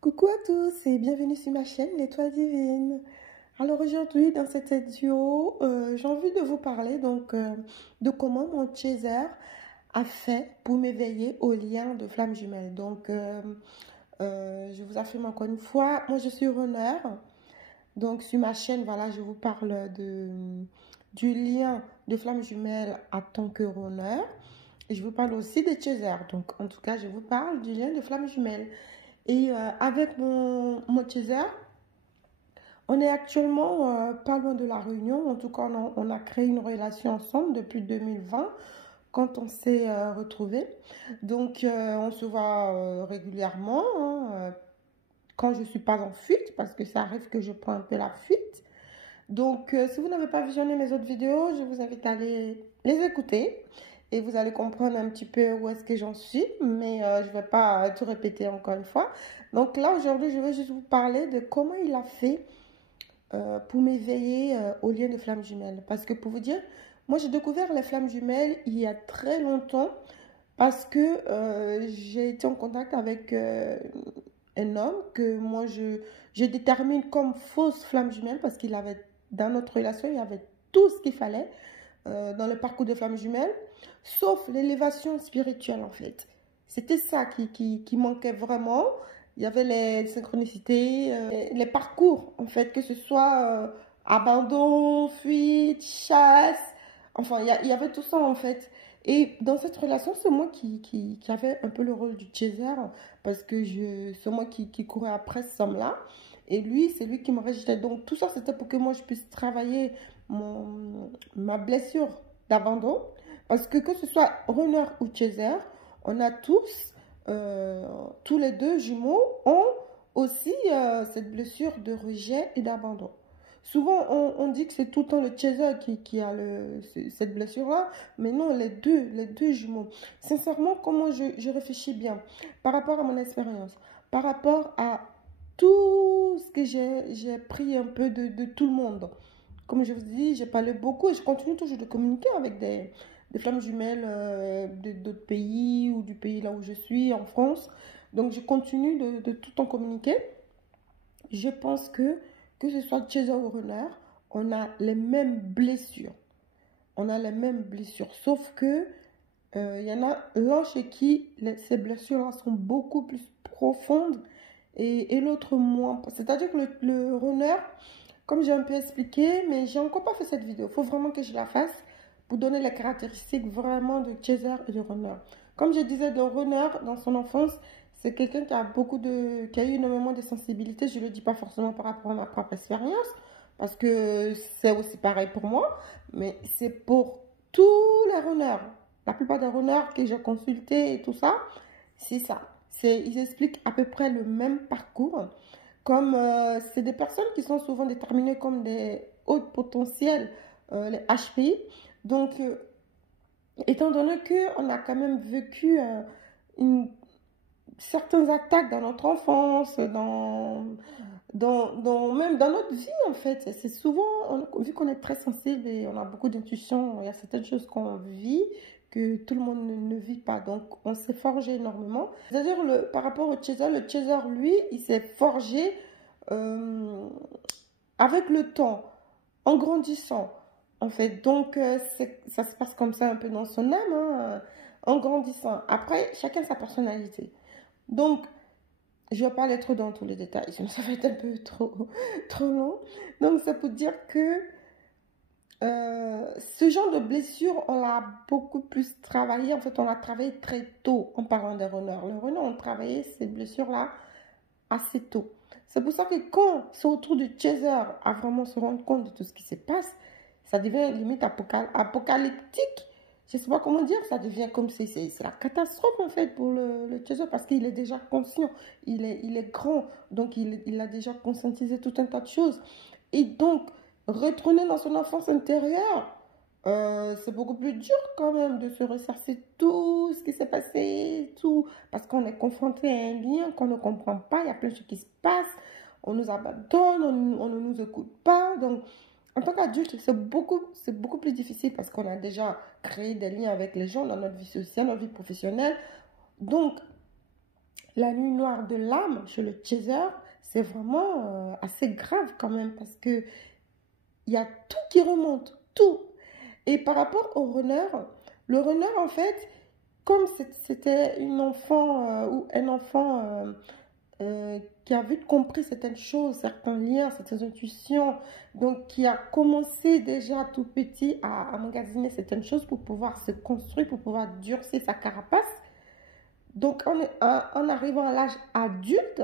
Coucou à tous et bienvenue sur ma chaîne L'Étoile Divine. Alors aujourd'hui dans cette vidéo, j'ai envie de vous parler de comment mon chaser a fait pour m'éveiller au lien de flamme jumelle. Je vous affirme encore une fois, moi je suis runner. Donc sur ma chaîne, voilà, je vous parle du lien de flamme jumelle en tant que runner. Et je vous parle aussi des chasers. Donc en tout cas, je vous parle du lien de flamme jumelle. Et avec mon chaser, on est actuellement pas loin de la Réunion. En tout cas, on a créé une relation ensemble depuis 2020 quand on s'est retrouvés. On se voit régulièrement quand je ne suis pas en fuite parce que ça arrive que je prends un peu la fuite. Si vous n'avez pas visionné mes autres vidéos, je vous invite à les écouter et vous allez comprendre un petit peu où est-ce que j'en suis, mais je ne vais pas tout répéter encore une fois. Donc là, aujourd'hui, je vais juste vous parler de comment il a fait pour m'éveiller au lien de flammes jumelles. Parce que pour vous dire, moi, j'ai découvert les flammes jumelles il y a très longtemps parce que j'ai été en contact avec un homme que moi, je détermine comme fausse flamme jumelle parce qu'il avait, dans notre relation, il y avait tout ce qu'il fallait dans le parcours de flamme jumelle, sauf l'élévation spirituelle en fait. C'était ça qui manquait vraiment. Il y avait les synchronicités, les parcours en fait, que ce soit abandon, fuite, chasse, enfin il y avait tout ça en fait. Et dans cette relation, c'est moi qui avait un peu le rôle du chaser parce que c'est moi qui courais après cet homme-là. Et lui, c'est lui qui me rejetait. Donc tout ça, c'était pour que moi, je puisse travailler ma blessure d'abandon. Parce que ce soit runner ou chaser, on a tous les deux jumeaux, ont aussi cette blessure de rejet et d'abandon. Souvent, on dit que c'est tout le temps le chaser qui a cette blessure-là, mais non, les deux jumeaux. Sincèrement, comment je réfléchis bien par rapport à mon expérience, par rapport à tout ce que j'ai pris un peu de tout le monde. Comme je vous dis, j'ai parlé beaucoup et je continue toujours de communiquer avec des flammes jumelles d'autres pays ou du pays là où je suis, en France. Donc, je continue de tout en communiquer. Je pense que ce soit chaser ou runner, on a les mêmes blessures. On a les mêmes blessures. Sauf que il y en a l'un chez qui ces blessures-là sont beaucoup plus profondes et l'autre moins. C'est-à-dire que le runner, comme j'ai un peu expliqué, mais j'ai encore pas fait cette vidéo. Il faut vraiment que je la fasse pour donner les caractéristiques vraiment de chaser et de runner. Comme je disais, le runner, dans son enfance, c'est quelqu'un qui a eu énormément de sensibilité. Je ne le dis pas forcément par rapport à ma propre expérience, parce que c'est aussi pareil pour moi, mais c'est pour tous les runners. La plupart des runners que j'ai consultés et tout ça, c'est ça. Ils expliquent à peu près le même parcours. Comme c'est des personnes qui sont souvent déterminées comme des hauts potentiels, les HPI. Étant donné qu'on a quand même vécu certaines attaques dans notre enfance, même dans notre vie en fait, c'est souvent, vu qu'on est très sensible et on a beaucoup d'intuition, il y a certaines choses qu'on vit que tout le monde ne vit pas. Donc, on s'est forgé énormément. C'est-à-dire, par rapport le chaser, lui, il s'est forgé avec le temps, en grandissant, en fait. Ça se passe comme ça un peu dans son âme, hein, en grandissant. Après, chacun sa personnalité. Donc, je ne vais pas aller trop dans tous les détails, sinon ça va être un peu trop long. Donc, c'est pour dire que ce genre de blessure, on l'a beaucoup plus travaillé. En fait, on l'a travaillé très tôt en parlant des runners. Les runners ont travaillé ces blessures-là assez tôt. C'est pour ça que quand c'est au tour du chaser à vraiment se rendre compte de tout ce qui se passe, ça devient limite apocalyptique. Je ne sais pas comment dire, ça devient comme si c'est la catastrophe en fait pour le chaser parce qu'il est déjà conscient, il est grand, donc il a déjà conscientisé tout un tas de choses. Et donc, retourner dans son enfance intérieure, c'est beaucoup plus dur quand même de se ressasser tout ce qui s'est passé, tout, parce qu'on est confronté à un lien qu'on ne comprend pas, il y a plein de choses qui se passent, on nous abandonne, on ne nous écoute pas. Donc, en tant qu'adulte, c'est beaucoup plus difficile parce qu'on a déjà créé des liens avec les gens dans notre vie sociale, notre vie professionnelle. Donc, la nuit noire de l'âme chez le chaser, c'est vraiment assez grave quand même parce que il y a tout qui remonte, tout. Et par rapport au runner, le runner en fait, comme c'était une enfant ou un enfant qui a vite compris certaines choses, certains liens, certaines intuitions, donc qui a commencé déjà tout petit à emmagasiner certaines choses pour pouvoir se construire, pour pouvoir durcir sa carapace. Donc en arrivant à l'âge adulte,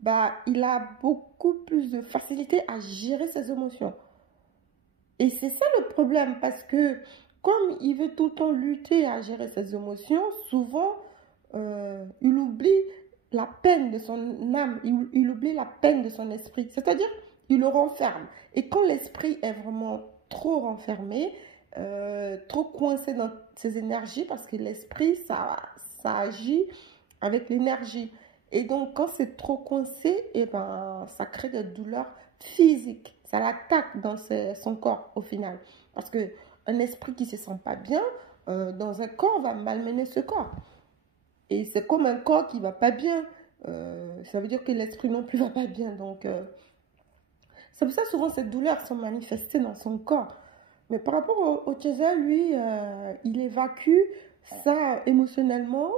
bah, il a beaucoup plus de facilité à gérer ses émotions. Et c'est ça le problème, parce que comme il veut tout le temps lutter à gérer ses émotions, souvent il oublie la peine de son âme, il oublie la peine de son esprit. C'est-à-dire, il le renferme. Et quand l'esprit est vraiment trop renfermé, trop coincé dans ses énergies, parce que l'esprit, ça agit avec l'énergie. Et donc, quand c'est trop coincé, et ben, ça crée des douleurs physiques. Ça l'attaque dans son corps au final. Parce qu'un esprit qui ne se sent pas bien, dans un corps, va malmener ce corps. Et c'est comme un corps qui ne va pas bien. Ça veut dire que l'esprit non plus ne va pas bien. Donc, c'est pour ça souvent ces douleurs sont manifestées dans son corps. Mais par rapport au chaser, lui, il évacue ça émotionnellement.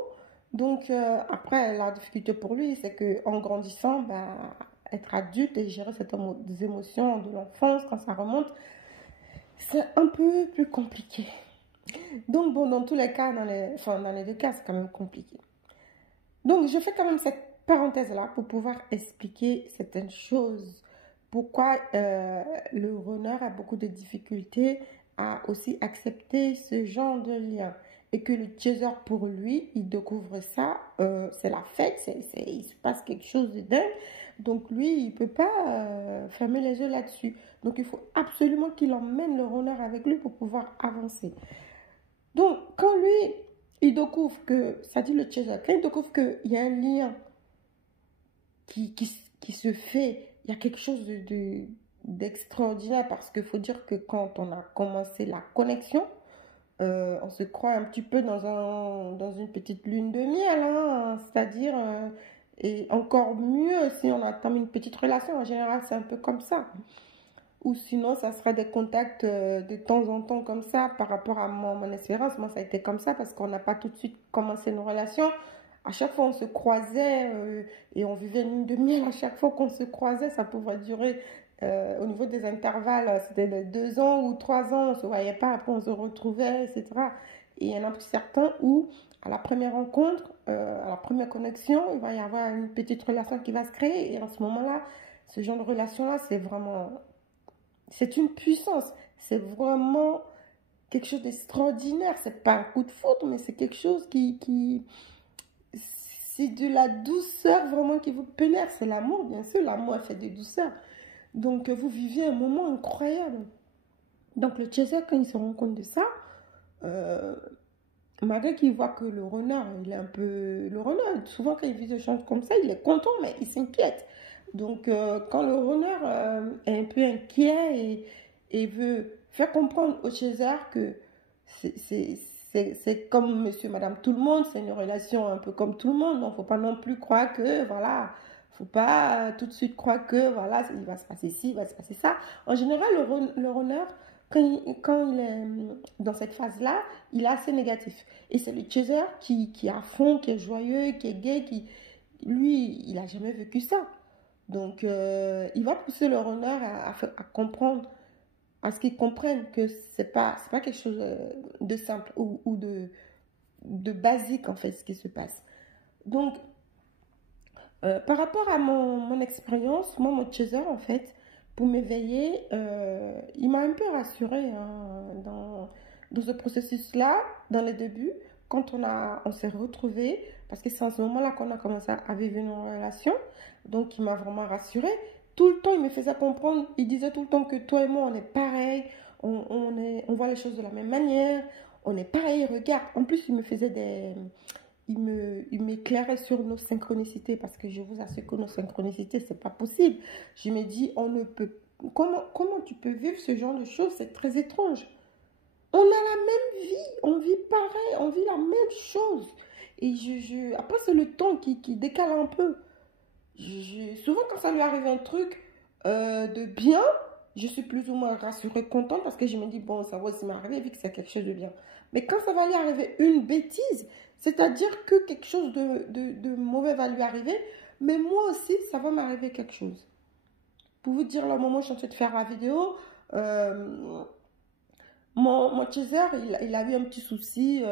Donc, après, la difficulté pour lui, c'est qu'en grandissant, bah, être adulte et gérer des émotions de l'enfance quand ça remonte, c'est un peu plus compliqué. Donc, bon, dans tous les cas, dans les deux cas, c'est quand même compliqué. Donc, je fais quand même cette parenthèse-là pour pouvoir expliquer certaines choses. Pourquoi le runner a beaucoup de difficultés à aussi accepter ce genre de lien. Et que le chaser, pour lui, il découvre ça, c'est la fête, il se passe quelque chose de dingue. Donc, lui, il ne peut pas fermer les yeux là-dessus. Donc, il faut absolument qu'il emmène le runner avec lui pour pouvoir avancer. Donc, quand lui, il découvre que, ça dit le chaser, quand il découvre qu'il y a un lien qui se fait, il y a quelque chose d'extraordinaire parce qu'il faut dire que quand on a commencé la connexion, on se croit un petit peu dans une petite lune de miel, hein, c'est-à-dire, et encore mieux si on attend une petite relation, en général c'est un peu comme ça. Ou sinon, ça sera des contacts de temps en temps comme ça par rapport à mon espérance. Moi, ça a été comme ça parce qu'on n'a pas tout de suite commencé une relation. À chaque fois, on se croisait et on vivait une lune de miel. À chaque fois qu'on se croisait, ça pouvait durer au niveau des intervalles. C'était de 2 ans ou 3 ans, on ne se voyait pas. Après, on se retrouvait, etc. Et il y en a certains où, à la première rencontre, à la première connexion, il va y avoir une petite relation qui va se créer. Et en ce moment-là, ce genre de relation-là, c'est une puissance. C'est vraiment quelque chose d'extraordinaire. C'est pas un coup de foudre, mais c'est quelque chose c'est de la douceur vraiment qui vous pénètre. C'est l'amour, bien sûr. L'amour fait de douceur. Donc, vous vivez un moment incroyable. Donc, le chaser, quand il se rend compte de ça, malgré qu'il voit que le renard, il est un peu... Le renard, souvent, quand il vit des choses comme ça, il est content, mais il s'inquiète. Donc, quand le renard est un peu inquiet et veut faire comprendre au chaser que c'est comme monsieur, madame, tout le monde, c'est une relation un peu comme tout le monde. Donc, il ne faut pas non plus croire que, voilà, il ne faut pas tout de suite croire que, voilà, il va se passer ci, il va se passer ça. En général, le renard, quand il est dans cette phase-là, il est assez négatif. Et c'est le chaser qui est à fond, qui est joyeux, qui est gai, lui, il n'a jamais vécu ça. Donc, il va pousser le runner à comprendre, à ce qu'ils comprennent que c'est pas quelque chose de simple ou de basique, en fait, ce qui se passe. Donc, par rapport à mon expérience, moi, mon chaser, en fait, pour m'éveiller, il m'a un peu rassurée hein, dans ce processus-là, dans les débuts, quand on s'est retrouvés, parce que c'est en ce moment-là qu'on a commencé à vivre une relation. Donc, il m'a vraiment rassurée. Tout le temps, il me faisait comprendre, il disait tout le temps que toi et moi, on est pareil, on voit les choses de la même manière, on est pareil, regarde. En plus, il me faisait il m'éclairait sur nos synchronicités parce que je vous assure que nos synchronicités, c'est pas possible. Je me dis, on ne peut... Comment tu peux vivre ce genre de choses? C'est très étrange. On a la même vie, on vit pareil, on vit la même chose. Et après, c'est le temps qui décale un peu. Souvent, quand ça lui arrive un truc de bien, je suis plus ou moins rassurée, contente, parce que je me dis, bon, ça va aussi m'arriver vu que c'est quelque chose de bien. Mais quand ça va lui arriver une bêtise, c'est-à-dire que quelque chose de mauvais va lui arriver, mais moi aussi, ça va m'arriver quelque chose. Pour vous dire, là, au moment où je suis en train de faire la vidéo, mon teaser, il a eu un petit souci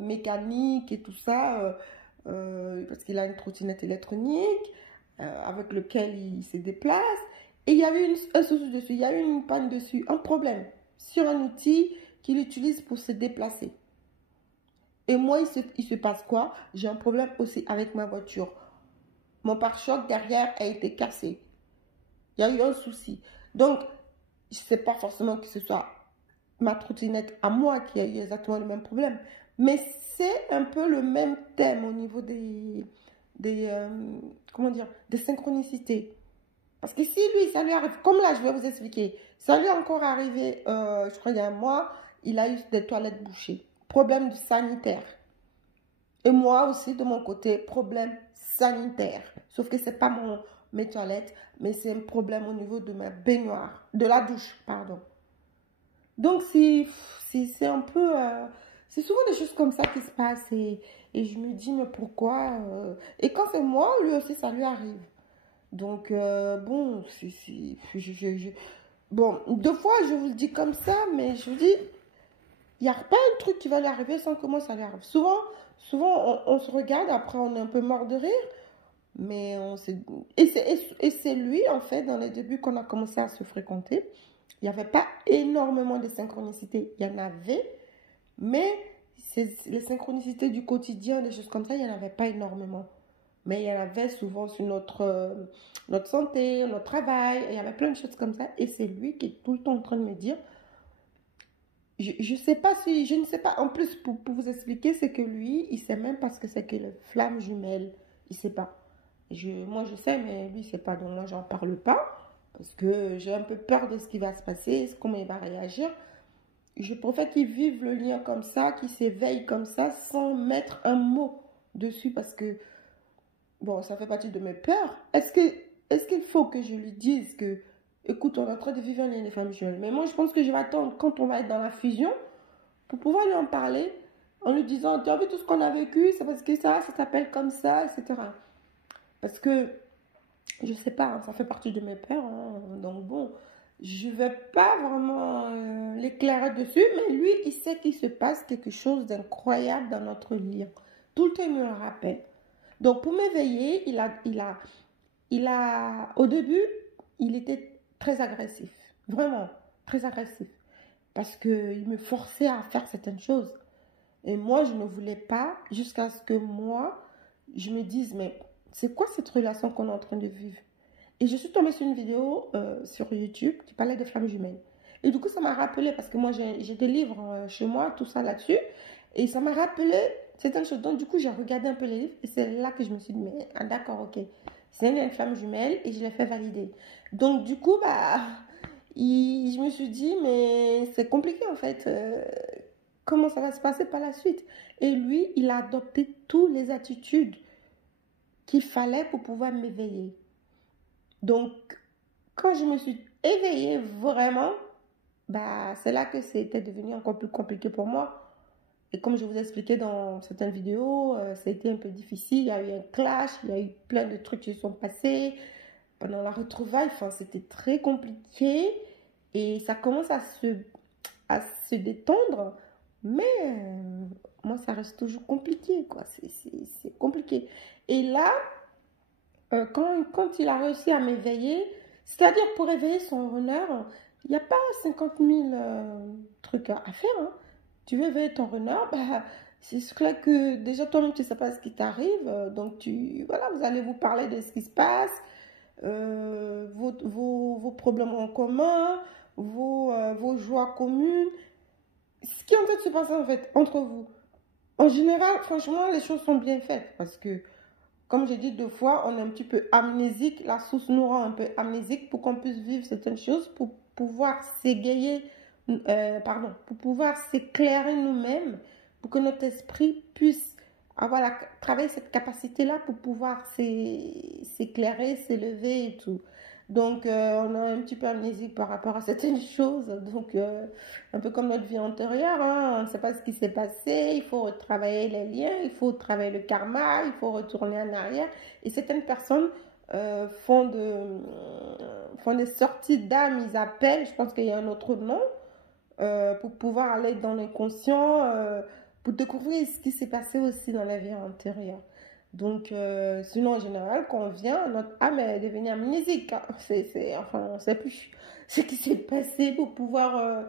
mécanique et tout ça, parce qu'il a une trottinette électronique avec lequel il se déplace. Et il y avait un souci dessus, il y a eu une panne dessus, un problème sur un outil qu'il utilise pour se déplacer. Et moi, il se passe quoi? J'ai un problème aussi avec ma voiture. Mon pare-choc derrière a été cassé. Il y a eu un souci. Donc, je ne sais pas forcément que ce soit ma trottinette à moi qui a eu exactement le même problème. Mais c'est un peu le même thème au niveau comment dire, des synchronicités. Parce que si lui, ça lui arrive, comme là, je vais vous expliquer, ça lui est encore arrivé, je crois il y a un mois, il a eu des toilettes bouchées. Problème sanitaire. Et moi aussi, de mon côté, problème sanitaire. Sauf que ce n'est pas mes toilettes, mais c'est un problème au niveau de ma baignoire, de la douche, pardon. Donc, c'est un peu... c'est souvent des choses comme ça qui se passent et je me dis, mais pourquoi Et quand c'est moi, lui aussi, ça lui arrive. Donc, bon, bon, deux fois, je vous le dis comme ça, mais je vous dis, il n'y a pas un truc qui va lui arriver sans que moi, ça lui arrive. Souvent on se regarde, après, on est un peu mort de rire, mais et c'est lui, en fait, dans les débuts, qu'on a commencé à se fréquenter. Il n'y avait pas énormément de synchronicité. Il y en avait, mais les synchronicités du quotidien, des choses comme ça, il n'y en avait pas énormément. Mais il y en avait souvent sur notre santé, notre travail. Il y avait plein de choses comme ça. Et c'est lui qui est tout le temps en train de me dire, je sais pas si, je ne sais pas. En plus, pour vous expliquer, c'est que lui, il sait même pas ce que c'est que le flamme jumelle. Il sait pas. Moi, je sais, mais lui, il sait pas. Donc, moi, j'en parle pas. Parce que j'ai un peu peur de ce qui va se passer, comment il va réagir. Je préfère qu'il vive le lien comme ça, qu'il s'éveille comme ça, sans mettre un mot dessus. Parce que, bon, ça fait partie de mes peurs. Est-ce qu'il faut que je lui dise que, écoute, on est en train de vivre un lien de famille jumelle. Mais moi, je pense que je vais attendre quand on va être dans la fusion pour pouvoir lui en parler en lui disant, tu as vu tout ce qu'on a vécu, c'est parce que ça s'appelle comme ça, etc. Parce que, je sais pas, hein, ça fait partie de mes peurs. Hein, donc bon, je vais pas vraiment l'éclairer dessus, mais lui, il sait qu'il se passe quelque chose d'incroyable dans notre lien. Tout le temps, il me le rappelle. Donc pour m'éveiller, au début, il était très agressif. Vraiment, très agressif. Parce qu'il me forçait à faire certaines choses. Et moi, je ne voulais pas, jusqu'à ce que moi, je me dise, mais c'est quoi cette relation qu'on est en train de vivre? Et je suis tombée sur une vidéo sur YouTube qui parlait de flammes jumelles. Et du coup, ça m'a rappelé, parce que moi, j'ai des livres chez moi, tout ça là-dessus. Et ça m'a rappelé certaines choses. Donc, du coup, j'ai regardé un peu les livres. Et c'est là que je me suis dit, mais d'accord, ok. C'est une flamme jumelle et je l'ai fait valider. Donc, du coup, bah, je me suis dit, mais c'est compliqué en fait. Comment ça va se passer par la suite? Et lui, il a adopté toutes les attitudes qu'il fallait pour pouvoir m'éveiller. Donc, quand je me suis éveillée vraiment, bah, c'est là que c'était devenu encore plus compliqué pour moi. Et comme je vous ai expliqué dans certaines vidéos, ça a été un peu difficile. Il y a eu un clash, il y a eu plein de trucs qui se sont passés pendant la retrouvaille. Enfin, c'était très compliqué et ça commence à se détendre. Mais moi, ça reste toujours compliqué, quoi. C'est compliqué. Et là, quand il a réussi à m'éveiller, c'est-à-dire pour éveiller son runner, il n'y a pas 50 000 trucs à faire. Hein. Tu veux éveiller ton runner, bah, c'est clair que déjà toi-même tu ne sais pas ce qui t'arrive. Donc voilà, vous allez vous parler de ce qui se passe, vos problèmes en commun, vos joies communes. Ce qui en fait se passe en fait entre vous. En général, franchement, les choses sont bien faites parce que comme j'ai dit deux fois, on est un petit peu amnésique. La source nous rend un peu amnésique pour qu'on puisse vivre certaines choses, pour pouvoir s'égayer, pour pouvoir s'éclairer nous-mêmes, pour que notre esprit puisse avoir travailler cette capacité-là pour pouvoir s'éclairer, s'élever et tout. Donc, on a un petit peu amnésique par rapport à certaines choses. Donc, un peu comme notre vie antérieure, hein, on ne sait pas ce qui s'est passé. Il faut retravailler les liens, il faut travailler le karma, il faut retourner en arrière. Et certaines personnes font des sorties d'âme, ils appellent, je pense qu'il y a un autre nom, pour pouvoir aller dans l'inconscient, pour découvrir ce qui s'est passé aussi dans la vie antérieure. Donc, sinon, en général, quand on vient, notre âme est devenue amnésique. Hein. Enfin, on ne sait plus ce qui s'est passé pour pouvoir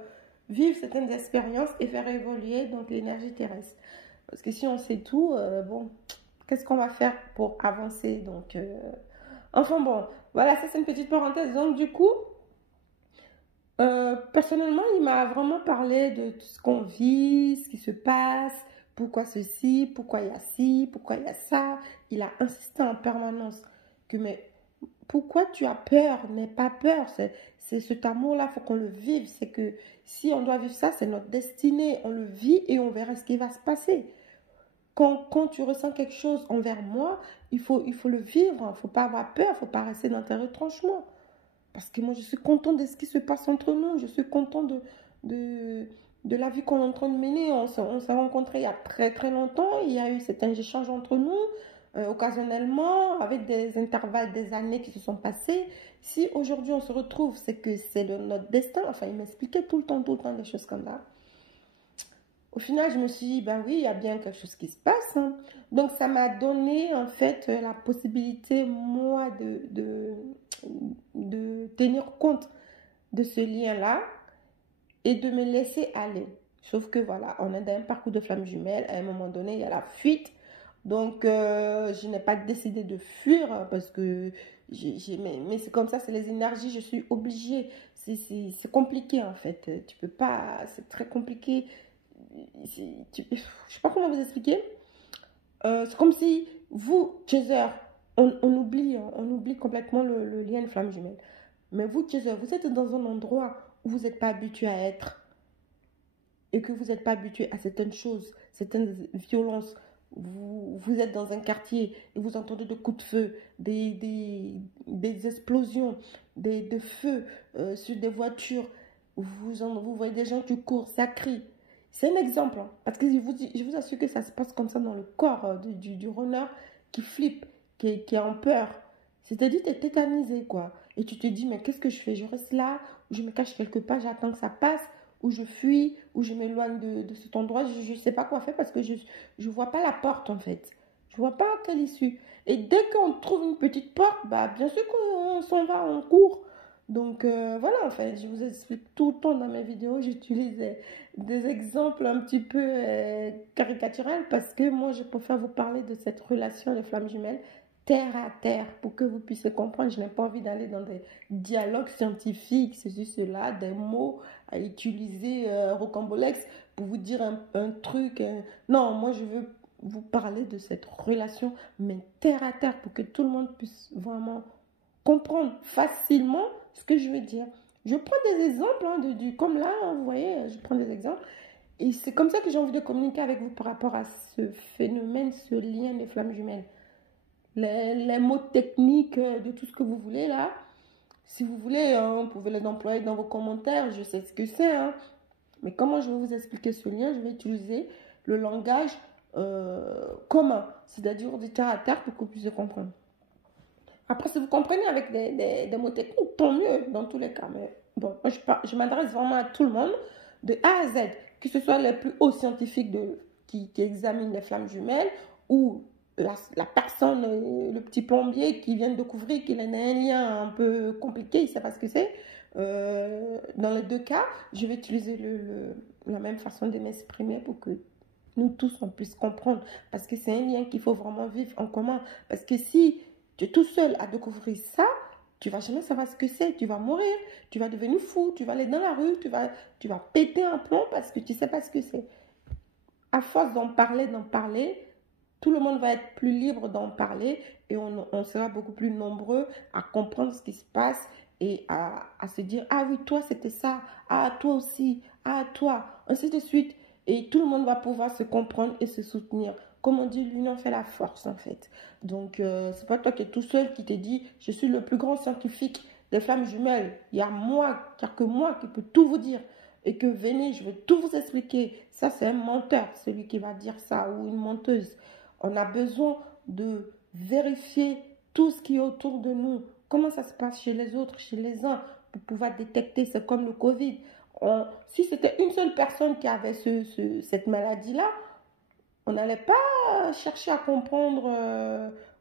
vivre certaines expériences et faire évoluer donc l'énergie terrestre. Parce que si on sait tout, bon, qu'est-ce qu'on va faire pour avancer? Donc, enfin bon, voilà, ça c'est une petite parenthèse. Donc, du coup, personnellement, il m'a vraiment parlé de tout ce qu'on vit, ce qui se passe, pourquoi ceci, pourquoi il y a ci, pourquoi il y a ça. Il a insisté en permanence que, mais pourquoi tu as peur? N'aie pas peur. C'est cet amour-là, il faut qu'on le vive. C'est que si on doit vivre ça, c'est notre destinée. On le vit et on verra ce qui va se passer. Quand tu ressens quelque chose envers moi, il faut le vivre. Il ne faut pas avoir peur, il ne faut pas rester dans tes retranchements. Parce que moi, je suis contente de ce qui se passe entre nous. Je suis contente de la vie qu'on est en train de mener. On s'est rencontrés il y a très très longtemps. Il y a eu cet échange entre nous, occasionnellement, avec des intervalles des années qui se sont passées. Si aujourd'hui on se retrouve, c'est que c'est notre destin. Enfin, il m'expliquait tout le temps des choses comme ça. Au final, je me suis dit, ben oui, il y a bien quelque chose qui se passe. Hein. Donc, ça m'a donné, en fait, la possibilité, moi, de tenir compte de ce lien-là et de me laisser aller. Sauf que, voilà, on est dans un parcours de flamme jumelle. À un moment donné, il y a la fuite. Donc, je n'ai pas décidé de fuir parce que, mais c'est comme ça, c'est les énergies, je suis obligée. C'est compliqué, en fait. Tu peux pas, c'est très compliqué. Je ne sais pas comment vous expliquer. C'est comme si vous, chaser, on oublie complètement le lien de flamme jumelle. Mais vous, chaser, vous êtes dans un endroit où vous n'êtes pas habitué à être et que vous n'êtes pas habitué à certaines choses, certaines violences. Vous êtes dans un quartier et vous entendez des coups de feu, des explosions, des feux sur des voitures. Vous voyez des gens qui courent, ça crie. C'est un exemple, hein, parce que je vous assure que ça se passe comme ça dans le corps du runner qui flippe, qui est en peur. C'est-à-dire, tu es tétanisé, quoi. Et tu te dis, mais qu'est-ce que je fais? Je reste là, ou je me cache quelque part, j'attends que ça passe, ou je fuis, ou je m'éloigne de cet endroit. Je ne sais pas quoi faire parce que je ne vois pas la porte, en fait. Je ne vois pas quelle issue. Et dès qu'on trouve une petite porte, bah, bien sûr qu'on s'en va, on court. Donc voilà, en fait, je vous explique tout le temps dans mes vidéos, j'utilise des exemples un petit peu caricaturels parce que moi, je préfère vous parler de cette relation de flamme jumelle terre à terre pour que vous puissiez comprendre. Je n'ai pas envie d'aller dans des dialogues scientifiques, ceci, cela, des mots à utiliser rocambolex pour vous dire un truc. Non, moi, je veux vous parler de cette relation, mais terre à terre pour que tout le monde puisse vraiment comprendre facilement ce que je veux dire. Je prends des exemples, hein, comme là, hein, vous voyez, je prends des exemples. Et c'est comme ça que j'ai envie de communiquer avec vous par rapport à ce phénomène, ce lien des flammes jumelles. Les mots techniques de tout ce que vous voulez là, si vous voulez, hein, vous pouvez les employer dans vos commentaires, je sais ce que c'est. Hein. Mais comment je vais vous expliquer ce lien? Je vais utiliser le langage commun, c'est-à-dire du terre à terre pour que vous puissiez comprendre. Après, si vous comprenez avec des mots techniques, tant mieux dans tous les cas. Mais bon, moi, je m'adresse vraiment à tout le monde, de A à Z, que ce soit les plus hauts scientifiques qui examinent les flammes jumelles ou la personne, le petit plombier qui vient de découvrir qu'il a un lien un peu compliqué, il ne sait pas ce que c'est. Dans les deux cas, je vais utiliser la même façon de m'exprimer pour que nous tous on puisse comprendre. Parce que c'est un lien qu'il faut vraiment vivre en commun. Parce que si tu es tout seul à découvrir ça, tu vas jamais savoir ce que c'est. Tu vas mourir, tu vas devenir fou, tu vas aller dans la rue, tu vas péter un plomb parce que tu ne sais pas ce que c'est. À force d'en parler, tout le monde va être plus libre d'en parler et on sera beaucoup plus nombreux à comprendre ce qui se passe et à se dire, ah oui, toi c'était ça, ah toi aussi, ah toi, ainsi de suite. Et tout le monde va pouvoir se comprendre et se soutenir. Comme on dit, l'union fait la force, en fait. Donc, c'est pas toi qui es tout seul qui t'es dit, je suis le plus grand scientifique des flammes jumelles. Il y a moi, il n'y a que moi qui peux tout vous dire. Et que venez, je vais tout vous expliquer. Ça, c'est un menteur, celui qui va dire ça, ou une menteuse. On a besoin de vérifier tout ce qui est autour de nous. Comment ça se passe chez les autres, chez les uns, pour pouvoir détecter. C'est comme le Covid. Si c'était une seule personne qui avait cette maladie-là, on n'allait pas chercher à comprendre,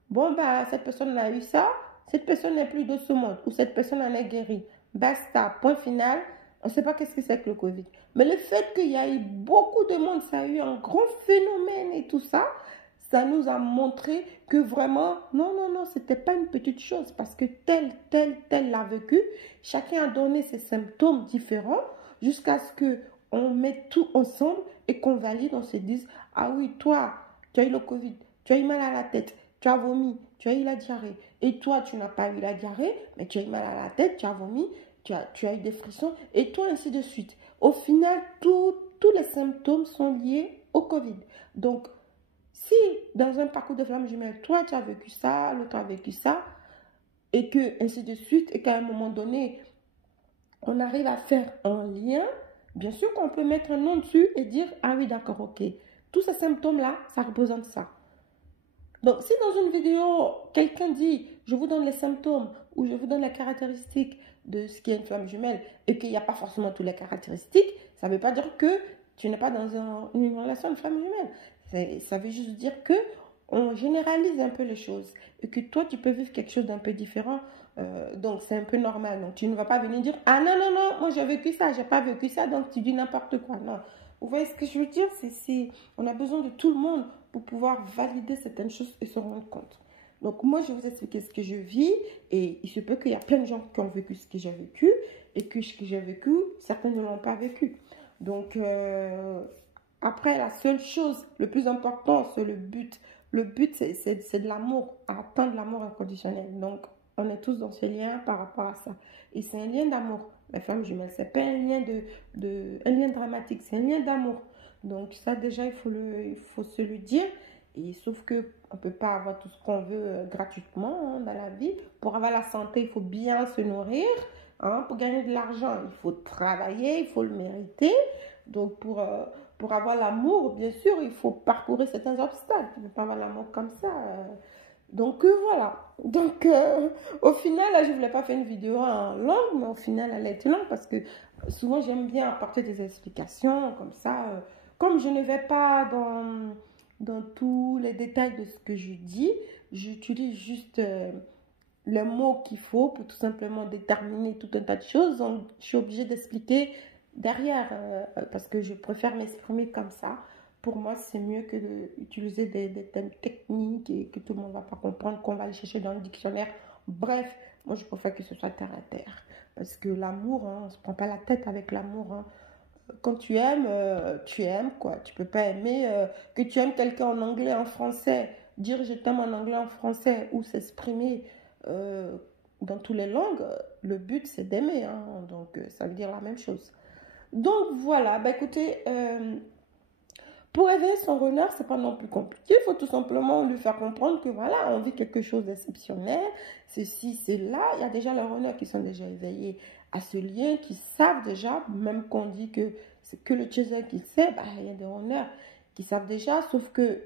bon, bah, cette personne a eu ça, cette personne n'est plus de ce monde, ou cette personne en est guérie. Basta, point final. On ne sait pas qu'est-ce que c'est que le Covid. Mais le fait qu'il y a eu beaucoup de monde, ça a eu un grand phénomène et tout ça, ça nous a montré que vraiment, non, non, non, c'était pas une petite chose parce que tel l'a vécu. Chacun a donné ses symptômes différents jusqu'à ce qu'on mette tout ensemble et qu'on valide, on se dise, ah oui, toi, tu as eu le Covid, tu as eu mal à la tête, tu as vomi, tu as eu la diarrhée. Et toi, tu n'as pas eu la diarrhée, mais tu as eu mal à la tête, tu as vomi, tu as eu des frissons, et toi, ainsi de suite. Au final, tous les symptômes sont liés au Covid. Donc, si dans un parcours de flamme jumelle, toi, tu as vécu ça, l'autre a vécu ça, et que ainsi de suite, et qu'à un moment donné, on arrive à faire un lien, bien sûr qu'on peut mettre un nom dessus et dire, ah oui, d'accord, ok. Tous ces symptômes-là, ça représente ça. Donc, si dans une vidéo, quelqu'un dit, je vous donne les symptômes ou je vous donne les caractéristiques de ce qui est une flamme jumelle et qu'il n'y a pas forcément toutes les caractéristiques, ça ne veut pas dire que tu n'es pas dans une relation de flamme jumelle. Ça veut juste dire que on généralise un peu les choses et que toi, tu peux vivre quelque chose d'un peu différent. Donc, c'est un peu normal. Donc, tu ne vas pas venir dire, ah non, non, non, moi j'ai vécu ça, j'ai pas vécu ça, donc tu dis n'importe quoi. Non. Vous voyez ce que je veux dire? On a besoin de tout le monde pour pouvoir valider certaines choses et se rendre compte. Donc, moi, je vais vous expliquer ce que je vis et il se peut qu'il y a plein de gens qui ont vécu ce que j'ai vécu et que ce que j'ai vécu, certains ne l'ont pas vécu. Donc, après, la seule chose, le plus important, c'est le but. Le but, c'est de l'amour, à atteindre l'amour inconditionnel. Donc, on est tous dans ce lien par rapport à ça. Et c'est un lien d'amour. La femme jumelle, c'est pas un lien un lien dramatique, c'est un lien d'amour. Donc ça déjà, il faut se le dire. Et sauf que on peut pas avoir tout ce qu'on veut gratuitement dans la vie. Pour avoir la santé, il faut bien se nourrir. Hein. Pour gagner de l'argent, il faut travailler, il faut le mériter. Donc pour avoir l'amour, bien sûr, il faut parcourir certains obstacles. Tu ne peux pas avoir l'amour comme ça. Donc voilà. Donc au final, là, je ne voulais pas faire une vidéo en langue, mais au final, elle est longue parce que souvent, j'aime bien apporter des explications comme ça. Comme je ne vais pas dans tous les détails de ce que je dis, j'utilise juste les mots qu'il faut pour tout simplement déterminer tout un tas de choses. Donc, je suis obligée d'expliquer derrière parce que je préfère m'exprimer comme ça. Pour moi, c'est mieux que d'utiliser des thèmes techniques et que tout le monde ne va pas comprendre, qu'on va aller chercher dans le dictionnaire. Bref, moi, je préfère que ce soit terre à terre. Parce que l'amour, hein, on ne se prend pas la tête avec l'amour. Hein. Quand tu aimes, quoi. Tu ne peux pas aimer que tu aimes quelqu'un en anglais, en français. Dire je t'aime en anglais, en français, ou s'exprimer dans toutes les langues. Le but, c'est d'aimer. Hein. Donc, ça veut dire la même chose. Donc, voilà. Bah, écoutez... pour éveiller son runner, c'est pas non plus compliqué. Il faut tout simplement lui faire comprendre que voilà, on vit quelque chose d'exceptionnel. Ceci, c'est là. Il y a déjà les runners qui sont déjà éveillés à ce lien, qui savent déjà, même qu'on dit que c'est que le chaser qui sait, bah, il y a des runners qui savent déjà, sauf que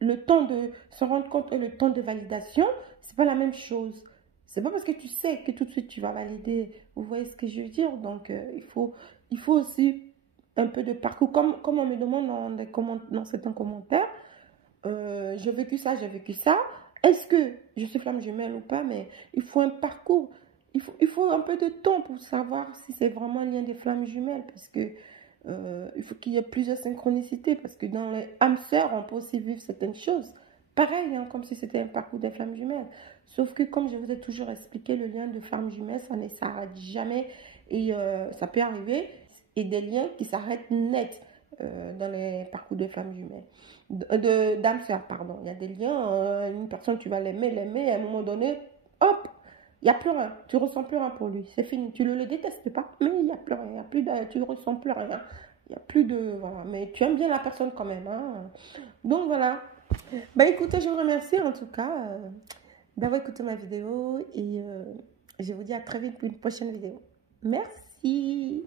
le temps de se rendre compte et le temps de validation, c'est pas la même chose. C'est pas parce que tu sais que tout de suite tu vas valider. Vous voyez ce que je veux dire? Donc, il faut aussi un peu de parcours, comme on me demande dans certains commentaires, j'ai vécu ça, est-ce que je suis flamme jumelle ou pas, mais il faut un parcours, il faut un peu de temps pour savoir si c'est vraiment un lien des flammes jumelles, parce que il faut qu'il y ait plusieurs synchronicités, parce que dans les âmes sœurs, on peut aussi vivre certaines choses, pareil, hein, comme si c'était un parcours des flammes jumelles, sauf que comme je vous ai toujours expliqué, le lien de flammes jumelles, ça ne s'arrête jamais, et ça peut arriver, et des liens qui s'arrêtent net dans les parcours de femmes jumelles, d'âmes sœurs, pardon. Il y a des liens, une personne, tu vas l'aimer, et à un moment donné, hop, il n'y a plus rien. Tu ne ressens plus rien pour lui. C'est fini. Tu ne le détestes pas, mais il n'y a plus rien. Tu ne ressens plus rien. Il n'y a plus de... Voilà, mais tu aimes bien la personne quand même. Hein. Donc voilà. Bah écoutez, je vous remercie en tout cas d'avoir écouté ma vidéo et je vous dis à très vite pour une prochaine vidéo. Merci.